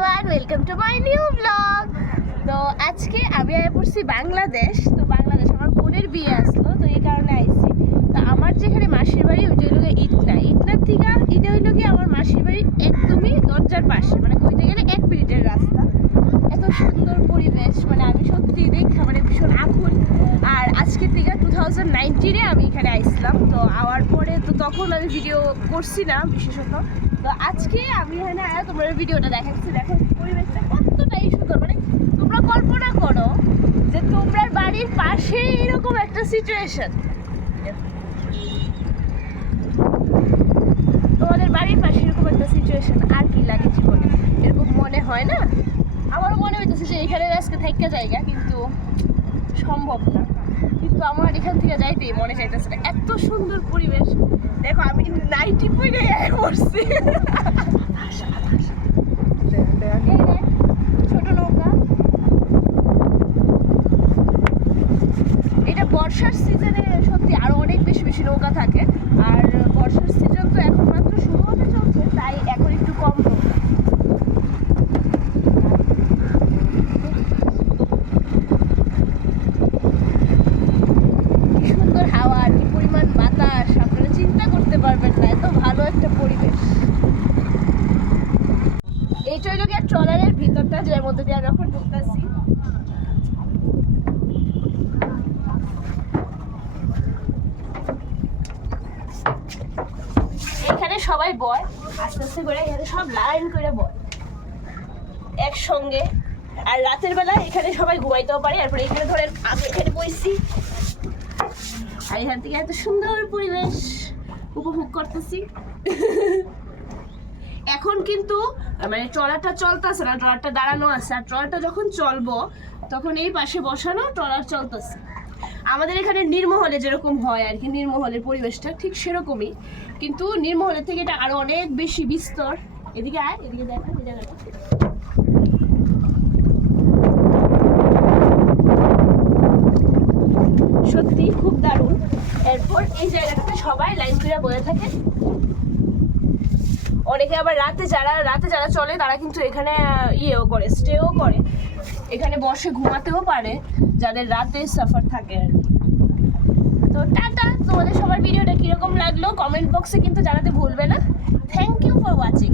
everyone, welcome to my new vlog. তো আজকে আমি পড়ছি বাংলাদেশ। তো বাংলাদেশ আমার বোনের বিয়ে আসলো, তো এই কারণে আইছি। তো আমার যেখানে মাসির বাড়ি ওইটা হইল ইটনার থেকে এটা হইল কি আমার মাসির বাড়ি একদমই দরজার পাশে, মানে কইতে গেলে 1 মিনিটের রাস্তা। এত সুন্দর পরিবেশ, মানে আমি সত্যি দেখা মানে ভীষণ আকুল। আর আজকে থেকে 2019-এ আমি এখানে আইছিলাম। তো আওয়ার পরে তো তখন আমি ভিডিও করছি না বিশেষত। তো আজকে আমি এখানে আয়া তোমার ভিডিওটা দেখাচ্ছি। দেখো পরিবেশটা কতটাই সুন্দর, মানে তোমরা কল্পনা করো যে তোমরা বাড়ির পাশে এরকম একটা সিচুয়েশন, তোমাদের বাড়ির পাশে এরকম একটা সিচুয়েশন আর কি লাগে জীবনে? এরকম মনে হয় না? আমারও মনে হইতেছে যে এখানে আজকে থাকা জায়গা, কিন্তু সম্ভব না। কিন্তু আমার এখান থেকে যাইতেই মনে চাইতেছে না, এত সুন্দর পরিবেশ। দেখো আমি নাইটি পরে পড়ছি, ছোট নৌকা। এটা বর্ষার সিজনে সত্যি আরো অনেক বেশি বেশি নৌকা থাকে। আর বর্ষার সিজন তো এখন মাত্র শুরু হতে চলছে, তাই এখন একটু কম নৌকা। কি সুন্দর হাওয়া, কি পরিমাণ বাতাস, আপনারা চিন্তা করতে পারবেন না, এত ভালো একটা পরিবেশ। এইটা হইল কি ট্রলারের ভিতরটা, যার মধ্যে দিয়ে আমি এখন ঢুকতেছি। এখানে সবাই বয় আস্তে আস্তে করে, এখানে সব লাইন করে বয় একসঙ্গে। আর রাতের বেলা এখানে সবাই ঘুমাইতেও পারে। তারপরে এখানে ধরেন আমি এখানে বসছি, আর এখান থেকে এত সুন্দর পরিবেশ উপভোগ করতেছি। এখন কিন্তু মানে ট্রলারটা চলতেছে না, ট্রলারটা দাঁড়ানো আছে। আর ট্রলারটা যখন চলবো তখন এই পাশে বসানো ট্রলার চলতেছে। আমাদের এখানে নির্মহলে যেরকম হয় আর কি, নির্মহলের পরিবেশটা ঠিক সেরকমই, কিন্তু নির্মহলের থেকে এটা আরো অনেক বেশি বিস্তর। এদিকে আয়, এদিকে দেখা এই জায়গাটা সত্যি খুব দারুণ। এরপর এই জায়গাটাতে সবাই লাইন করে বয়ে থাকে। অনেকে আবার রাতে যারা চলে তারা কিন্তু এখানে ইয়েও করে, স্টেও করে, এখানে বসে ঘুমাতেও পারে যাদের রাতে সাফার থাকে আর কি। তো টাটা, তোমাদের সবার ভিডিওটা কিরকম লাগলো কমেন্ট বক্সে কিন্তু জানাতে ভুলবে না। Thank you for watching.